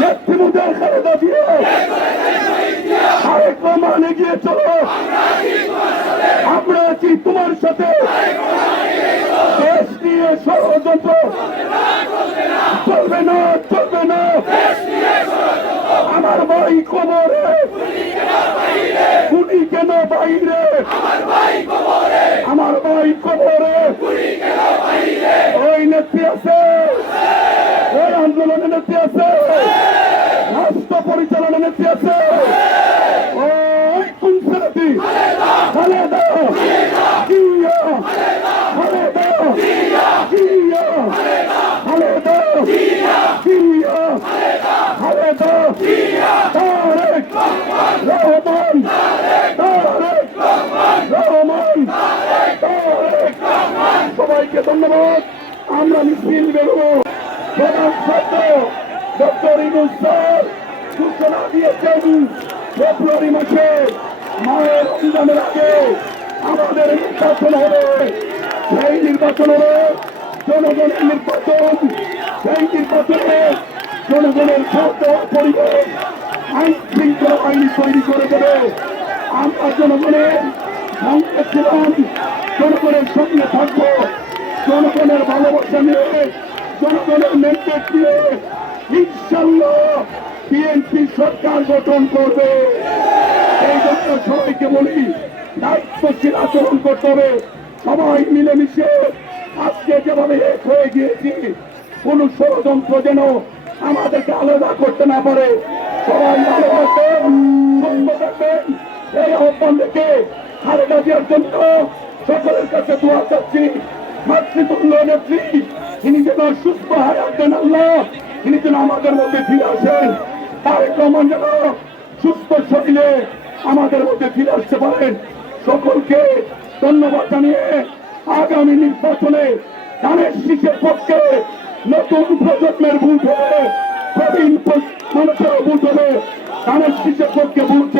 নেতৃত্বের খালেদা জিয়া। আরেক রহমান এগিয়ে চলো। আমরা আছি তোমার সাথে। দেশ নিয়ে ষড়যন্ত্র। চলবে না চলবে না। আমার ভাই কবরে গুলি কেন বাইরে? আমার ভাই কবরে ওই নেত্রী আছে ওই আন্দোলনের নেত্রী আছে রাষ্ট্র পরিচালনা নেত্রী আছে ওই কোন সেনাতি খালেদা জিয়া খালেদা জিয়া খালেদা জিয়া খালেদা তারেক রহমান তারেক রহমান তারেক সবাইকে ধন্যবাদ। আমরা মিছিল বেরোবো। ডক্টর ইনুস স্যার সূচনা দিয়েছেন ফেব্রুয়ারি মাসে। মায়ের রমজানের আগে আমাদের নির্বাচন হবে। সেই নির্বাচন হবে জনগণের নির্বাচন। সেই নির্বাচনে জনগণের ভোট পরিবেশ আইন শৃঙ্খলা আইন তৈরি করে দেবে। আমরা জনগণের সঙ্গে ছিলাম, জনগণের সঙ্গে থাকব। জনগণের ভালোবাসা নিয়ে, জনগণের নেতৃত্ব দিয়ে ইনশাল্লাহ বিএনপি সরকার গঠন করবে। এই জন্য সবাইকে বলি, দায়িত্বশীল আচরণ করতে হবে। সবাই মিলেমিশে আজকে যেভাবে এক হয়ে গিয়েছি, কোন ষড়যন্ত্র যেন আমাদেরকে আলাদা করতে না পারে। সবাই ভালোবাসেন এই আহ্বান দেখে খালেদা জিয়ার জন্য সকলের কাছে দোয়া চাচ্ছি। মাতৃতুল্য নেত্রী, তিনি যেন সুস্থ হায়াত দেন আল্লাহ তিনি যেন আমাদের মধ্যে ফিরে আসেন। তারেক রহমান যেন সুস্থ শরীরে আমাদের মধ্যে ফিরে আসতে পারেন। সকলকে ধন্যবাদ জানিয়ে আগামী নির্বাচনে ধানের শীষের পক্ষে নতুন প্রজন্মের ভোট হবে প্রবীণ মানুষের ভোট হবে ধানের শীষের পক্ষে ভোট